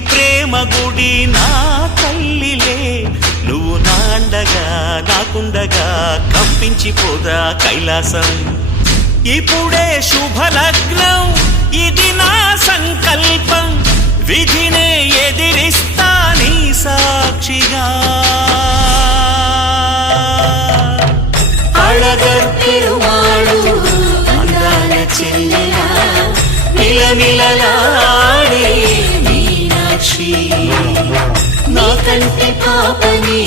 ప్రేమ గుడి నా తల్లిలే, నువ్వు నాండగా నాకుండగా కంపించిపోదా కైలాసం. ఇప్పుడే శుభలగ్నం, ఇది నా సంకల్పం, విధినే ఎదిరిస్తా నీ సాక్షిగా. అళగర్ పెరుమాళు అందాల చెల్లెలా, నిలనిలలాడే మీనాక్షి, నీ కంటి పాపని